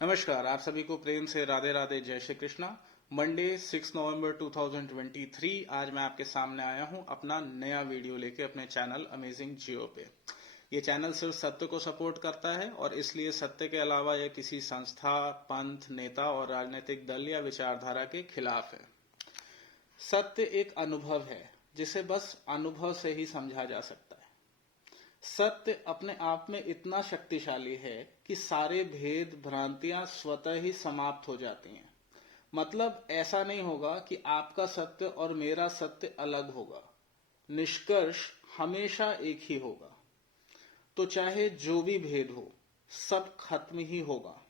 नमस्कार, आप सभी को प्रेम से राधे राधे, जय श्री कृष्णा। मंडे 6 नवंबर 2023 आज मैं आपके सामने आया हूं अपना नया वीडियो लेके अपने चैनल अमेजिंग जियो पे। ये चैनल सिर्फ सत्य को सपोर्ट करता है और इसलिए सत्य के अलावा यह किसी संस्था, पंथ, नेता और राजनीतिक दल या विचारधारा के खिलाफ है। सत्य एक अनुभव है जिसे बस अनुभव से ही समझा जा सकता है। सत्य अपने आप में इतना शक्तिशाली है कि सारे भेद भ्रांतियां स्वतः ही समाप्त हो जाती हैं। मतलब ऐसा नहीं होगा कि आपका सत्य और मेरा सत्य अलग होगा। निष्कर्ष हमेशा एक ही होगा। तो चाहे जो भी भेद हो, सब खत्म ही होगा।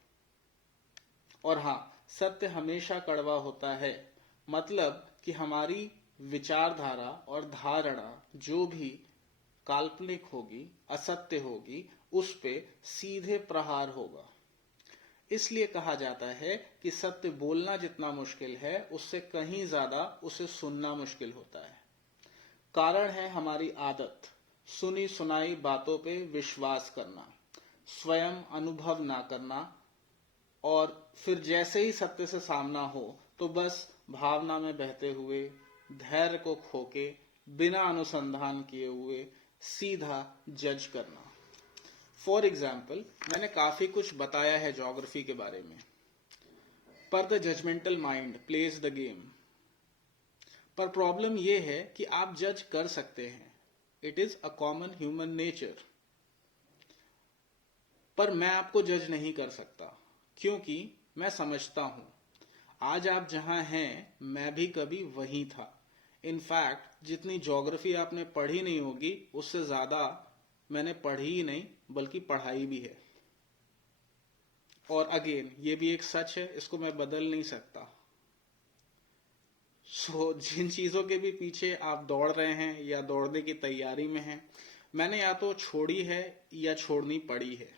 और हां, सत्य हमेशा कड़वा होता है। मतलब कि हमारी विचारधारा और धारणा जो भी काल्पनिक होगी, असत्य होगी, उस पे सीधे प्रहार होगा। इसलिए कहा जाता है कि सत्य बोलना जितना मुश्किल है, उससे कहीं ज्यादा उसे सुनना मुश्किल होता है। कारण है हमारी आदत, सुनी सुनाई बातों पे विश्वास करना, स्वयं अनुभव ना करना, और फिर जैसे ही सत्य से सामना हो तो बस भावना में बहते हुए, धैर्य को खोके, बिना अनुसंधान किए हुए सीधा जज करना। फॉर एग्जाम्पल, मैंने काफी कुछ बताया है ज्योग्राफी के बारे में, पर the judgmental mind plays the game. पर प्रॉब्लम यह है कि आप जज कर सकते हैं, it is a common human nature, पर मैं आपको जज नहीं कर सकता, क्योंकि मैं समझता हूं आज आप जहां हैं मैं भी कभी वहीं था। इनफैक्ट जितनी ज्योग्राफी आपने पढ़ी नहीं होगी उससे ज्यादा मैंने पढ़ी ही नहीं बल्कि पढ़ाई भी है। और अगेन ये भी एक सच है, इसको मैं बदल नहीं सकता। जिन चीजों के भी पीछे आप दौड़ रहे हैं या दौड़ने की तैयारी में हैं, मैंने या तो छोड़ी है या छोड़नी पड़ी है।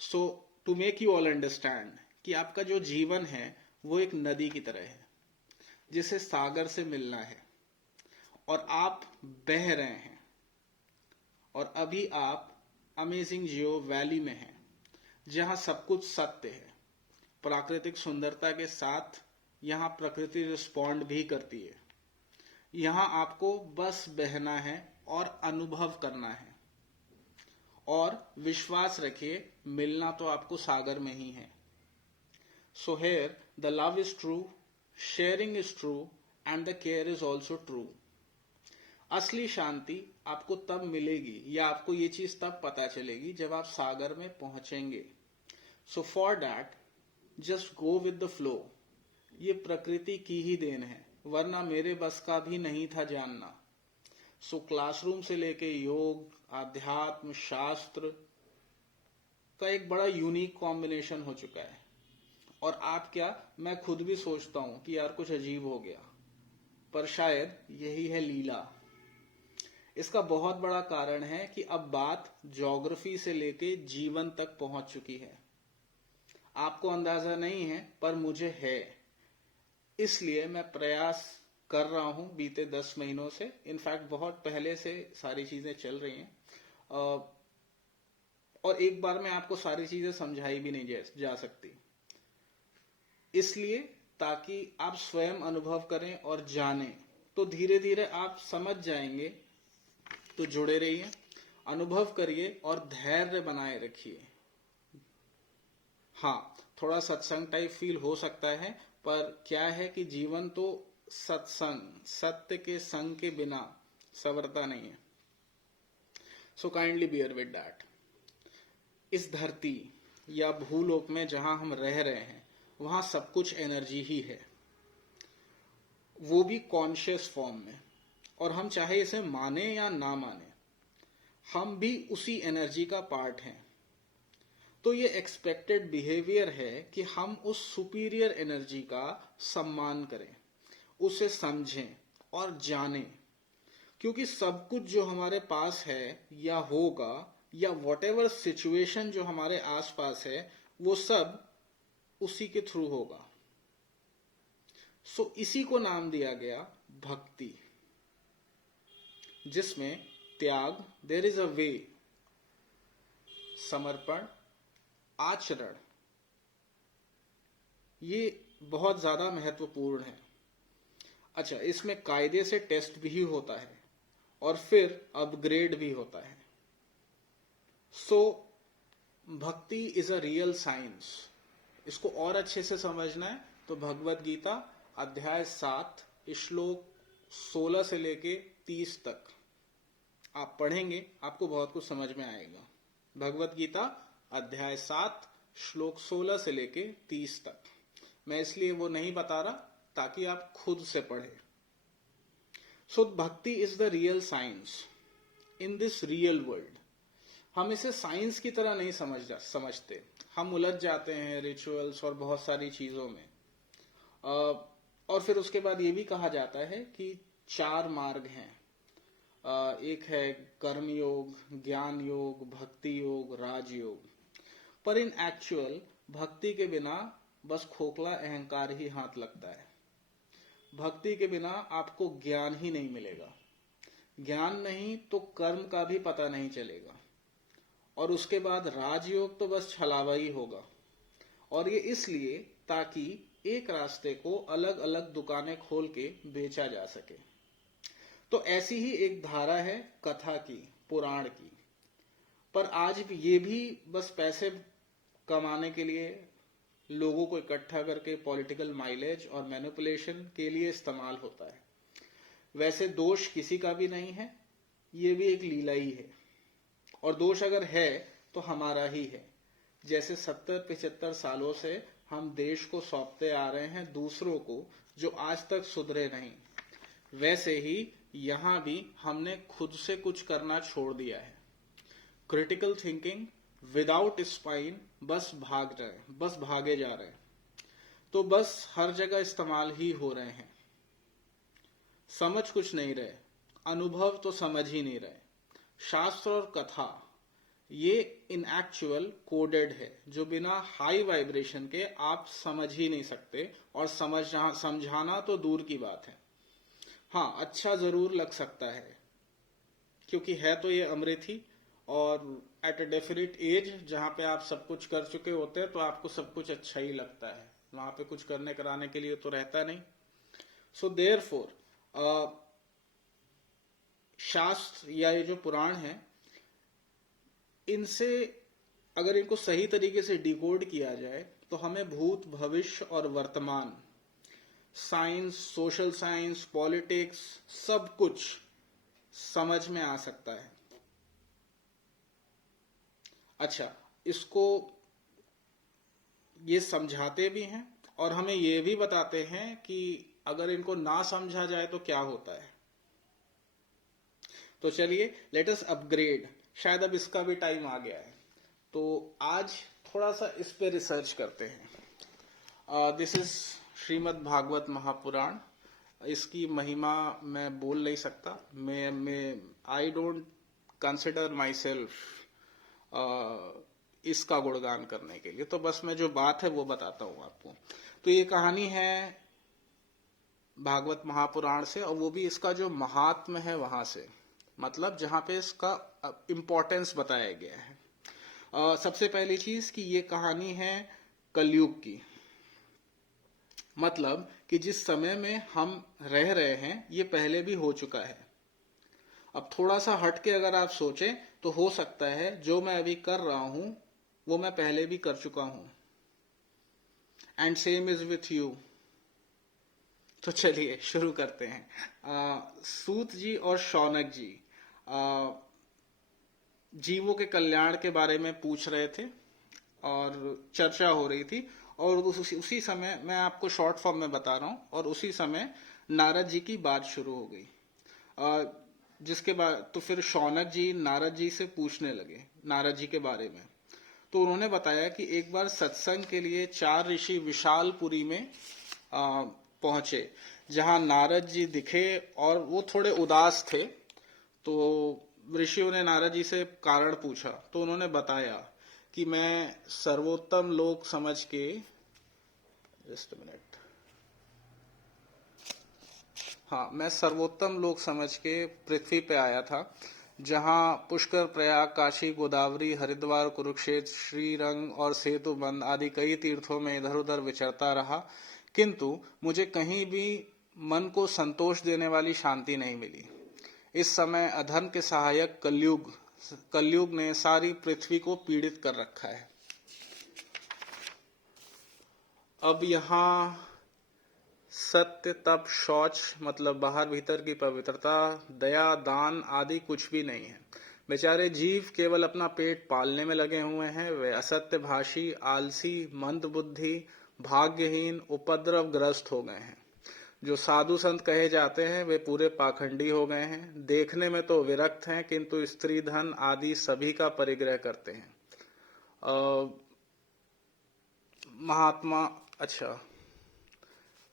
So to make you all understand कि आपका जो जीवन है वो एक नदी की तरह है जिसे सागर से मिलना है, और आप बह रहे हैं। और अभी आप अमेजिंग जियो वैली में हैं, जहां सब कुछ सत्य है। प्राकृतिक सुंदरता के साथ यहां प्रकृति रिस्पॉन्ड भी करती है। यहां आपको बस बहना है और अनुभव करना है। और विश्वास रखिए, मिलना तो आपको सागर में ही है। So here the love is true, sharing is true, and the care is also true. असली शांति आपको तब मिलेगी या आपको ये चीज तब पता चलेगी जब आप सागर में पहुंचेंगे। So for that just go with the flow. ये प्रकृति की ही देन है, वरना मेरे बस का भी नहीं था जानना। सो क्लासरूम से लेके योग, आध्यात्म, शास्त्र का एक बड़ा यूनिक कॉम्बिनेशन हो चुका है। और आप क्या, मैं खुद भी सोचता हूं कि यार कुछ अजीब हो गया, पर शायद यही है लीला। इसका बहुत बड़ा कारण है कि अब बात ज्योग्राफी से लेके जीवन तक पहुंच चुकी है। आपको अंदाजा नहीं है पर मुझे है। इसलिए मैं प्रयास कर रहा हूं बीते 10 महीनों से, इनफैक्ट बहुत पहले से सारी चीजें चल रही हैं। और एक बार में आपको सारी चीजें समझाई भी नहीं जा सकती, इसलिए ताकि आप स्वयं अनुभव करें और जानें, तो धीरे धीरे आप समझ जाएंगे। तो जुड़े रहिए, अनुभव करिए और धैर्य बनाए रखिए। हाँ, थोड़ा सत्संग टाइप फील हो सकता है, पर क्या है कि जीवन तो सत्संग, सत्य के संग के बिना सवरता नहीं है। So kindly bear with that. इस धरती या भूलोक में जहां हम रह रहे हैं, वहां सब कुछ एनर्जी ही है, वो भी कॉन्शियस फॉर्म में। और हम चाहे इसे माने या ना माने, हम भी उसी एनर्जी का पार्ट हैं। तो ये एक्सपेक्टेड बिहेवियर है कि हम उस सुपीरियर एनर्जी का सम्मान करें, उसे समझें और जानें। क्योंकि सब कुछ जो हमारे पास है या होगा, या वॉटेवर सिचुएशन जो हमारे आसपास है, वो सब उसी के थ्रू होगा। सो इसी को नाम दिया गया भक्ति, जिसमें त्याग, देयर इज अ वे, समर्पण, आचरण, ये बहुत ज्यादा महत्वपूर्ण है। अच्छा, इसमें कायदे से टेस्ट भी होता है और फिर अपग्रेड भी होता है। सो भक्ति इज अ रियल साइंस। इसको और अच्छे से समझना है तो भगवत गीता अध्याय 7 श्लोक 16 से लेके 30 तक आप पढ़ेंगे, आपको बहुत कुछ समझ में आएगा। भगवत गीता अध्याय 7 श्लोक 16 से लेके 30 तक। मैं इसलिए वो नहीं बता रहा ताकि आप खुद से पढ़ें। सो भक्ति is the real science in this real world. हम इसे साइंस की तरह नहीं समझते। हम उलझ जाते हैं रिचुअल्स और बहुत सारी चीजों में। और फिर उसके बाद ये भी कहा जाता है कि 4 मार्ग हैं। एक है कर्म योग, ज्ञान योग, भक्ति योग, राजयोग। पर इन एक्चुअल भक्ति के बिना बस खोखला अहंकार ही हाथ लगता है। भक्ति के बिना आपको ज्ञान ही नहीं मिलेगा। ज्ञान नहीं तो कर्म का भी पता नहीं चलेगा। और उसके बाद राजयोग तो बस छलावा ही होगा। और ये इसलिए ताकि एक रास्ते को अलग अलग दुकानें खोल के बेचा जा सके। तो ऐसी ही एक धारा है कथा की, पुराण की। पर आज भी ये भी बस पैसे कमाने के लिए, लोगों को इकट्ठा करके पॉलिटिकल माइलेज और मैनिपुलेशन के लिए इस्तेमाल होता है। वैसे दोष किसी का भी नहीं है, ये भी एक लीला ही है। और दोष अगर है तो हमारा ही है। जैसे 70-75 सालों से हम देश को सौंपते आ रहे हैं दूसरों को जो आज तक सुधरे नहीं, वैसे ही यहां भी हमने खुद से कुछ करना छोड़ दिया है। क्रिटिकल थिंकिंग विदाउट स्पाइन, बस भागे जा रहे हैं। तो बस हर जगह इस्तेमाल ही हो रहे हैं। समझ कुछ नहीं रहे, अनुभव तो समझ ही नहीं रहे। शास्त्र और कथा ये इन एक्चुअल कोडेड है, जो बिना हाई वाइब्रेशन के आप समझ ही नहीं सकते। और समझाना तो दूर की बात है। हाँ, अच्छा जरूर लग सकता है क्योंकि है तो ये अमृत ही। और एट अ डेफिनेट एज जहां पे आप सब कुछ कर चुके होते हैं तो आपको सब कुछ अच्छा ही लगता है। वहां पे कुछ करने कराने के लिए तो रहता नहीं। सो देयरफॉर शास्त्र या ये जो पुराण है, इनसे अगर इनको सही तरीके से डिकोड किया जाए तो हमें भूत, भविष्य और वर्तमान, साइंस, सोशल साइंस, पॉलिटिक्स, सब कुछ समझ में आ सकता है। अच्छा, इसको ये समझाते भी हैं और हमें ये भी बताते हैं कि अगर इनको ना समझा जाए तो क्या होता है। तो चलिए, लेट अस अपग्रेड। शायद अब इसका भी टाइम आ गया है, तो आज थोड़ा सा इस पे रिसर्च करते हैं। This is Shrimad Bhagavat Mahapuran. इसकी महिमा मैं बोल नहीं सकता। मैं I don't consider myself इसका गुणगान करने के लिए। तो बस मैं जो बात है वो बताता हूं आपको। तो ये कहानी है भागवत महापुराण से, और वो भी इसका जो महात्म है वहां से, मतलब जहां पे इसका इंपॉर्टेंस बताया गया है। सबसे पहली चीज कि ये कहानी है कलयुग की। मतलब कि जिस समय में हम रह रहे हैं ये पहले भी हो चुका है। अब थोड़ा सा हटके अगर आप सोचें तो हो सकता है जो मैं अभी कर रहा हूं वो मैं पहले भी कर चुका हूं। And same is with you. तो चलिए शुरू करते हैं। सूत जी और शौनक जी जीवों के कल्याण के बारे में पूछ रहे थे और चर्चा हो रही थी। और उसी समय, मैं आपको शॉर्ट फॉर्म में बता रहा हूं, और उसी समय नारद जी की बात शुरू हो गई। जिसके बाद तो फिर शौनक जी नारद जी से पूछने लगे नारद जी के बारे में। तो उन्होंने बताया कि एक बार सत्संग के लिए 4 ऋषि विशालपुरी में पहुंचे, जहां नारद जी दिखे और वो थोड़े उदास थे। तो ऋषियों ने नारद जी से कारण पूछा, तो उन्होंने बताया कि मैं सर्वोत्तम लोक समझ के, जस्ट मिनट, हाँ, मैं सर्वोत्तम लोक समझ के पृथ्वी पे आया था, जहां पुष्कर, प्रयाग, काशी, गोदावरी, हरिद्वार, कुरुक्षेत्र, श्रीरंग और सेतुबंध आदि कई तीर्थों में इधर उधर विचरता रहा, किंतु मुझे कहीं भी मन को संतोष देने वाली शांति नहीं मिली। इस समय अधर्म के सहायक कलयुग ने सारी पृथ्वी को पीड़ित कर रखा है। अब यहाँ सत्य, तप, शौच मतलब बाहर भीतर की पवित्रता, दया, दान आदि कुछ भी नहीं है। बेचारे जीव केवल अपना पेट पालने में लगे हुए हैं। वे असत्य भाषी, आलसी, मंद बुद्धि, भाग्यहीन, उपद्रवग्रस्त हो गए हैं। जो साधु संत कहे जाते हैं वे पूरे पाखंडी हो गए हैं। देखने में तो विरक्त हैं, किंतु स्त्री धन आदि सभी का परिग्रह करते हैं। महात्मा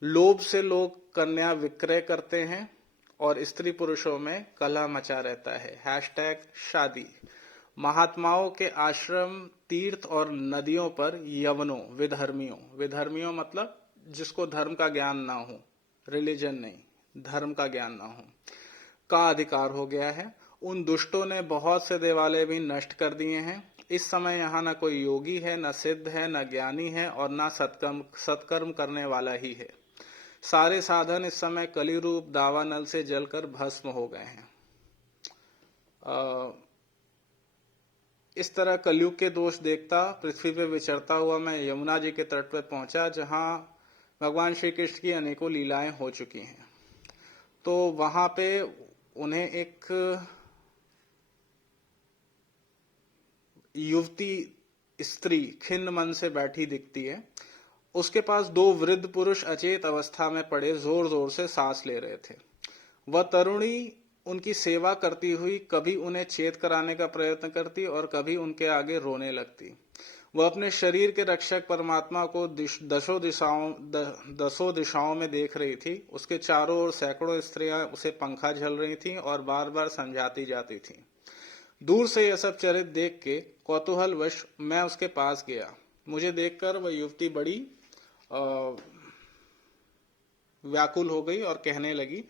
लोभ से लोग कन्या विक्रय करते हैं और स्त्री पुरुषों में कलह मचा रहता है। #शादी। महात्माओं के आश्रम, तीर्थ और नदियों पर यवनों, विधर्मियों मतलब जिसको धर्म का ज्ञान ना हो, रिलीजन नहीं, धर्म का ज्ञान ना हो, का अधिकार हो गया है। उन दुष्टों ने बहुत से देवालय भी नष्ट कर दिए हैं। इस समय यहाँ न कोई योगी है, न सिद्ध है, न ज्ञानी है और न सत्कर्म करने वाला ही है। सारे साधन इस समय कली रूप दावानल से जलकर भस्म हो गए हैं। इस तरह कलयुग के दोष देखता पृथ्वी पर विचरता हुआ मैं यमुना जी के तट पर पहुंचा, जहां भगवान श्री कृष्ण की अनेकों लीलाएं हो चुकी हैं। तो वहां पे उन्हें एक युवती स्त्री खिन्न मन से बैठी दिखती है। उसके पास 2 वृद्ध पुरुष अचेत अवस्था में पड़े जोर जोर से सांस ले रहे थे। वह तरुणी उनकी सेवा करती हुई कभी उन्हें चेत कराने का प्रयत्न करती और कभी उनके आगे रोने लगती। वह अपने शरीर के रक्षक परमात्मा को दसों दिशाओं में देख रही थी। उसके चारों ओर सैकड़ों स्त्रियां उसे पंखा झल रही थीं और बार बार समझाती जाती थीं। दूर से यह सब चरित देख के कौतूहलवश मैं उसके पास गया। मुझे देखकर वह युवती बड़ी व्याकुल हो गई और कहने लगी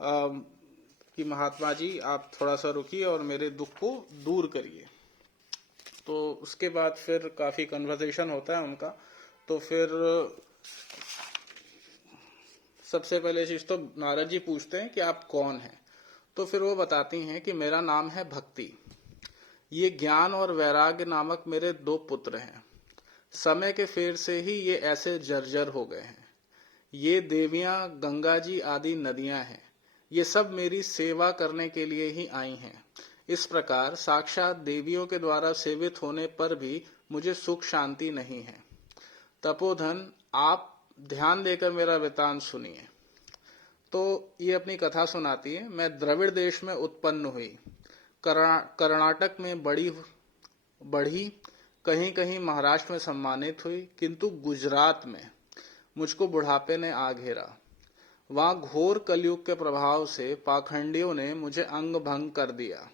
कि महात्मा जी आप थोड़ा सा रुकिए और मेरे दुख को दूर करिए। तो उसके बाद फिर काफी कन्वर्सेशन होता है उनका। तो फिर सबसे पहले चीज तो नारद जी पूछते हैं कि आप कौन हैं। तो फिर वो बताती हैं कि मेरा नाम है भक्ति। ये ज्ञान और वैराग्य नामक मेरे 2 पुत्र हैं। समय के फेर से ही ये ऐसे जर्जर हो गए हैं। ये देवियां, गंगा जी आदि नदियां हैं। ये सब मेरी सेवा करने के लिए ही आई हैं। इस प्रकार साक्षात देवियों के द्वारा सेवित होने पर भी मुझे सुख शांति नहीं है। तपोधन, आप ध्यान देकर मेरा वृतांत सुनिए। तो ये अपनी कथा सुनाती है। मैं द्रविड़ देश में उत्पन्न हुई, कर्नाटक में बढ़ी, कहीं कहीं महाराष्ट्र में सम्मानित हुई, किंतु गुजरात में मुझको बुढ़ापे ने आ घेरा। वहां घोर कलयुग के प्रभाव से पाखंडियों ने मुझे अंग भंग कर दिया।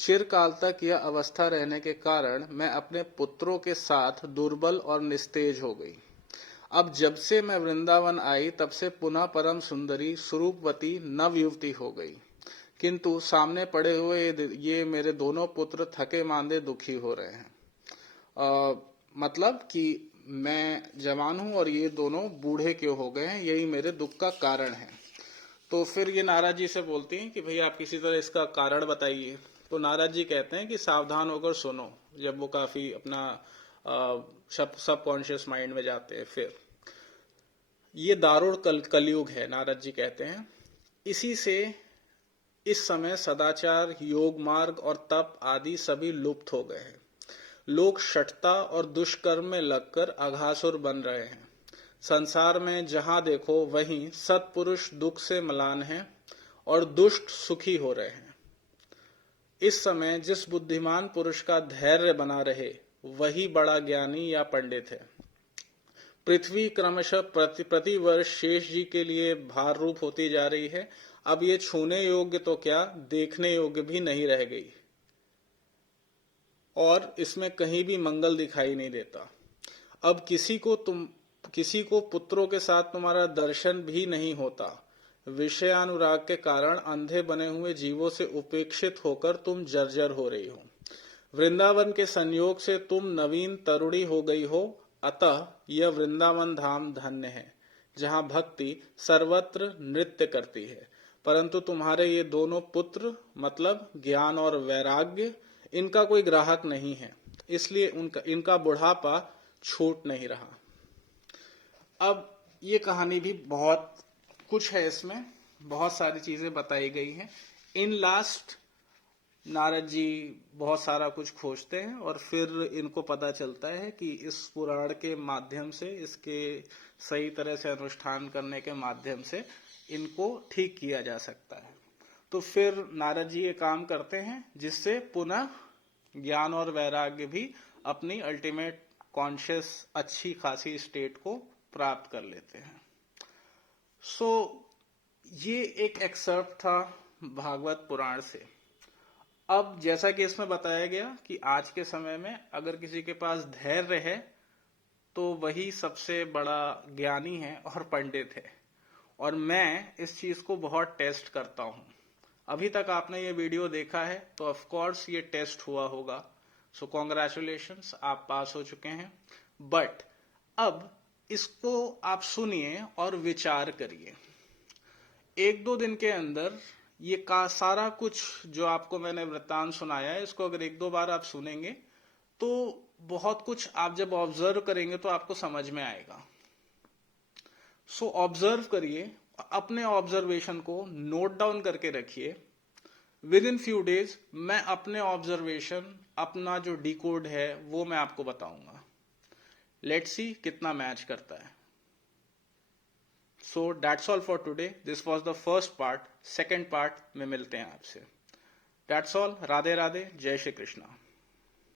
चिरकाल तक यह अवस्था रहने के कारण मैं अपने पुत्रों के साथ दुर्बल और निस्तेज हो गई। अब जब से मैं वृंदावन आई तब से पुनः परम सुंदरी स्वरूपवती नव युवती हो गई, किंतु सामने पड़े हुए ये मेरे दोनों पुत्र थके मांदे दुखी हो रहे हैं। मतलब कि मैं जवान हूं और ये दोनों बूढ़े क्यों हो गए हैं, यही मेरे दुख का कारण है। तो फिर ये नारद जी से बोलती हैं कि भैया आप किसी तरह इसका कारण बताइए। तो नारद जी कहते हैं कि सावधान होकर सुनो। जब वो काफी अपना सबकॉन्शियस माइंड में जाते हैं, फिर ये दारुण कलयुग है, नारद जी कहते हैं। इसी से इस समय सदाचार, योग मार्ग और तप आदि सभी लुप्त हो गए हैं। लोग शठता और दुष्कर्म में लगकर अघासुर बन रहे हैं। संसार में जहां देखो वहीं सत्पुरुष दुख से मलान हैं और दुष्ट सुखी हो रहे हैं। इस समय जिस बुद्धिमान पुरुष का धैर्य बना रहे वही बड़ा ज्ञानी या पंडित है। पृथ्वी क्रमशः प्रति वर्ष शेष जी के लिए भार रूप होती जा रही है। अब ये छूने योग्य तो क्या, देखने योग्य भी नहीं रह गई और इसमें कहीं भी मंगल दिखाई नहीं देता। अब किसी को पुत्रों के साथ तुम्हारा दर्शन भी नहीं होता। विषयानुराग के कारण अंधे बने हुए जीवों से उपेक्षित होकर तुम जर्जर हो रही हो। वृंदावन के संयोग से तुम नवीन तरुणी हो गई हो, अतः यह वृंदावन धाम धन्य है, जहां भक्ति सर्वत्र नृत्य करती है। परंतु तुम्हारे ये दोनों पुत्र, मतलब ज्ञान और वैराग्य, इनका कोई ग्राहक नहीं है, इसलिए इनका बुढ़ापा छूट नहीं रहा। अब ये कहानी भी बहुत कुछ है, इसमें बहुत सारी चीजें बताई गई हैं। इन लास्ट नारद जी बहुत सारा कुछ खोजते हैं और फिर इनको पता चलता है कि इस पुराण के माध्यम से, इसके सही तरह से अनुष्ठान करने के माध्यम से इनको ठीक किया जा सकता है। तो फिर नारद जी ये काम करते हैं जिससे पुनः ज्ञान और वैराग्य भी अपनी अल्टीमेट कॉन्शियस अच्छी खासी स्टेट को प्राप्त कर लेते हैं। सो ये एक एक्सर्प्ट था भागवत पुराण से। अब जैसा कि इसमें बताया गया कि आज के समय में अगर किसी के पास धैर्य है तो वही सबसे बड़ा ज्ञानी है और पंडित है, और मैं इस चीज को बहुत टेस्ट करता हूं। अभी तक आपने ये वीडियो देखा है तो ऑफ कोर्स ये टेस्ट हुआ होगा, सो कॉन्ग्रेचुलेशंस, आप पास हो चुके हैं। बट अब इसको आप सुनिए और विचार करिए। 1-2 दिन के अंदर ये सारा कुछ जो आपको मैंने वृत्तांत सुनाया है, इसको अगर 1-2 बार आप सुनेंगे तो बहुत कुछ आप जब ऑब्जर्व करेंगे तो आपको समझ में आएगा। सो ऑब्जर्व करिए, अपने ऑब्जर्वेशन को नोट डाउन करके रखिए। विद इन फ्यू डेज मैं अपने ऑब्जर्वेशन, अपना जो डिकोड है वो मैं आपको बताऊंगा। लेट्स सी कितना मैच करता है। So that's all for today. This was the first part. Second part में मिलते हैं आपसे। That's all. राधे राधे, जय श्री कृष्णा।